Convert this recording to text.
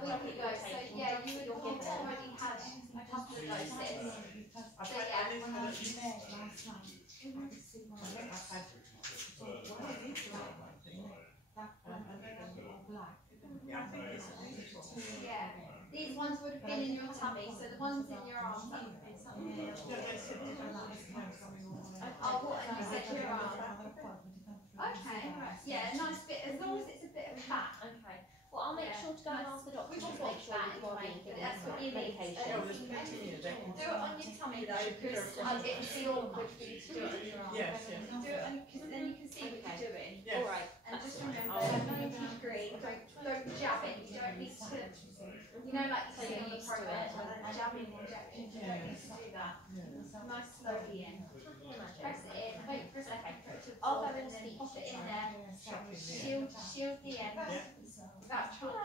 a week ago. So yeah, you would have already had a couple of doses. So yeah. Yeah, these ones would have been in your tummy, so the ones in your arms, that would have been something else. Oh, what, and you said your arm? Okay, right, yeah, nice bit, as long as it's a bit of fat. Okay, well I'll make sure to go and ask the doctor to make sure that you are being given That's what you need. Do it on your tummy though, because it would be awkward for you to do it on your arm. Yes, Do it on, because then you can see what you're doing. Yes. Alright, And just remember, 90 degree, don't jab it, you don't need to, you know, like you see on the program, jabbing injections, you don't need to do that. Nice slowly in. Press it in, wait for a second for it to I'll go absorb, and and then speak pop to it in her. there, shield the end, without trying